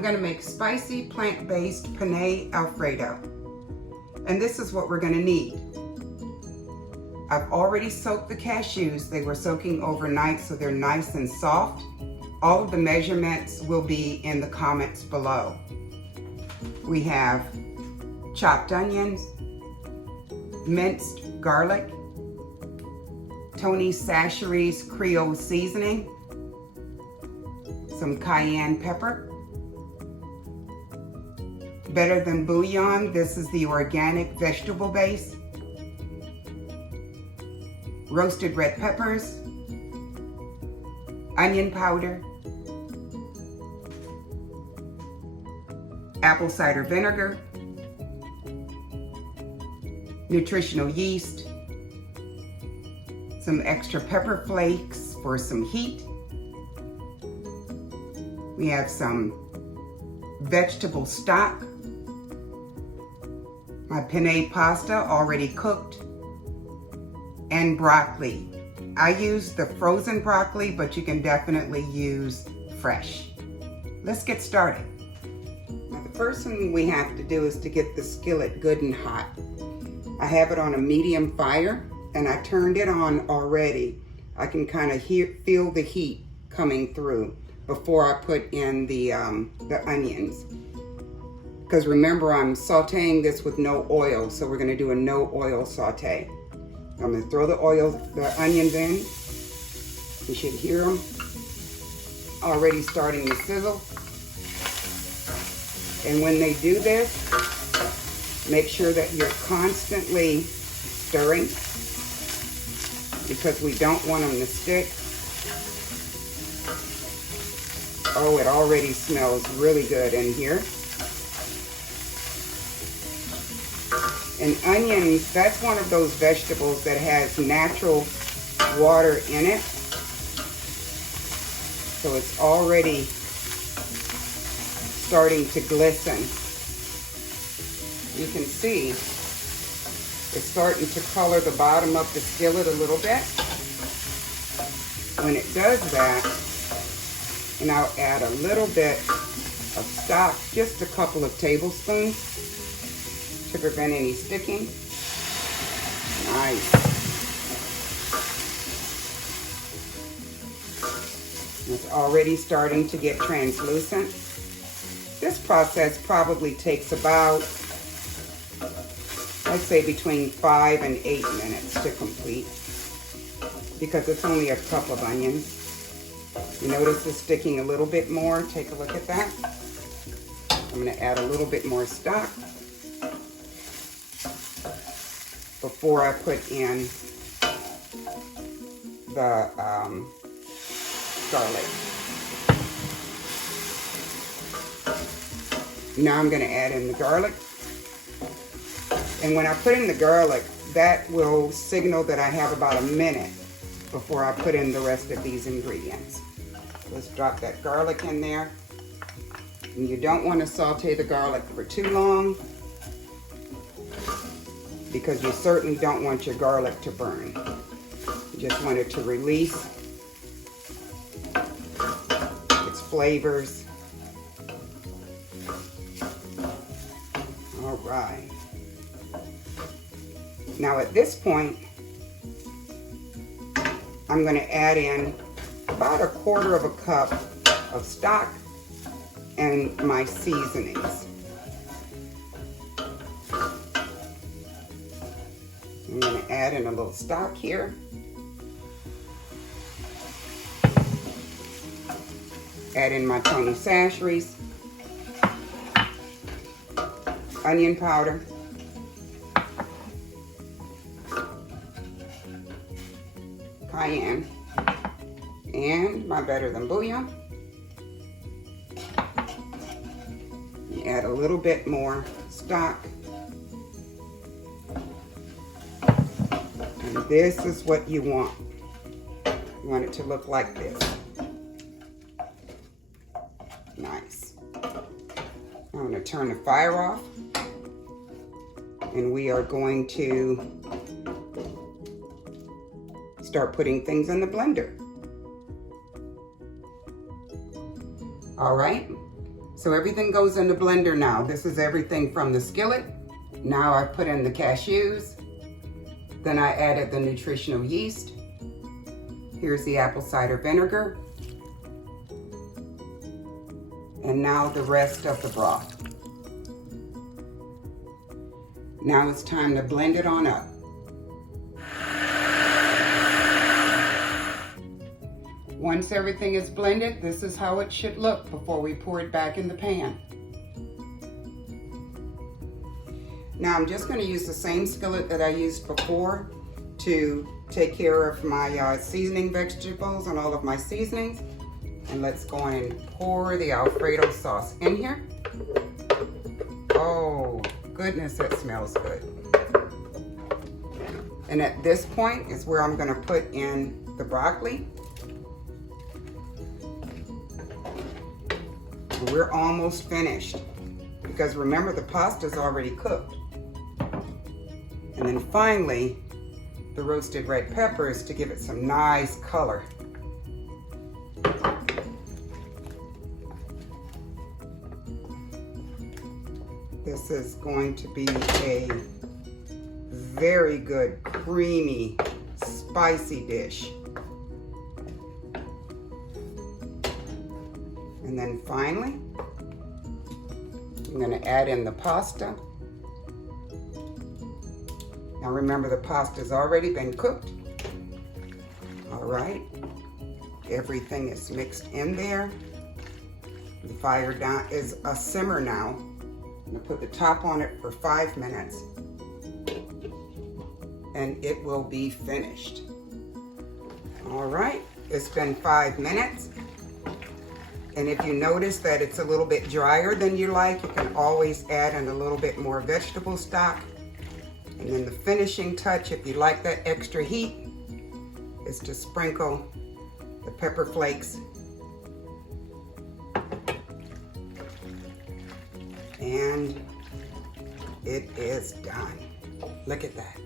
I'm gonna make spicy plant-based penne Alfredo. And this is what we're gonna need. I've already soaked the cashews. They were soaking overnight, so they're nice and soft. All of the measurements will be in the comments below. We have chopped onions, minced garlic, Tony Chachere's Creole seasoning, some cayenne pepper, Better Than Bouillon. This is the organic vegetable base, roasted red peppers, onion powder, apple cider vinegar, nutritional yeast, some extra pepper flakes for some heat. We have some vegetable stock, my penne pasta already cooked, and broccoli. I use the frozen broccoli, but you can definitely use fresh. Let's get started. Now, the first thing we have to do is to get the skillet good and hot. I have it on a medium fire, and I turned it on already. I can kind of feel the heat coming through before I put in the onions. Because remember, I'm sauteing this with no oil, so we're gonna do a no oil saute. I'm gonna throw the onions in. You should hear them already starting to sizzle. And when they do this, make sure that you're constantly stirring because we don't want them to stick. Oh, it already smells really good in here. And onions, that's one of those vegetables that has natural water in it. So it's already starting to glisten. You can see it's starting to color the bottom of the skillet a little bit. When it does that, and I'll add a little bit of stock, just a couple of tablespoons to prevent any sticking. Nice. It's already starting to get translucent. This process probably takes about, I'd say between 5 and 8 minutes to complete because it's only a cup of onions. You notice it's sticking a little bit more. Take a look at that. I'm gonna add a little bit more stock before I put in the garlic. Now I'm going to add in the garlic. And when I put in the garlic, that will signal that I have about a minute before I put in the rest of these ingredients. Let's drop that garlic in there. And you don't want to saute the garlic for too long because you certainly don't want your garlic to burn. You just want it to release its flavors. All right. Now at this point, I'm going to add in about 1/4 cup of stock and my seasonings. I'm going to add in a little stock here. Add in my Tony Chachere's onion powder. Cayenne. And my Better Than Bouillon. You add a little bit more stock. And this is what you want. You want it to look like this. Nice. I'm going to turn the fire off. And we are going to start putting things in the blender. All right. So everything goes in the blender now. This is everything from the skillet. Now I put in the cashews. Then I added the nutritional yeast. Here's the apple cider vinegar. And now the rest of the broth. Now it's time to blend it on up. Once everything is blended, this is how it should look before we pour it back in the pan. Now I'm just going to use the same skillet that I used before to take care of my seasoning vegetables and all of my seasonings. And let's go on and pour the Alfredo sauce in here. Oh, goodness, that smells good. And at this point is where I'm going to put in the broccoli. And we're almost finished because remember the pasta's already cooked. And then finally, the roasted red peppers to give it some nice color. This is going to be a very good, creamy, spicy dish. And then finally, I'm going to add in the pasta. Now remember, the pasta's already been cooked. All right, everything is mixed in there. The fire down is a simmer now. I'm gonna put the top on it for 5 minutes and it will be finished. All right, it's been 5 minutes. And if you notice that it's a little bit drier than you like, you can always add in a little bit more vegetable stock. And then the finishing touch, if you like that extra heat, is to sprinkle the pepper flakes. And it is done. Look at that.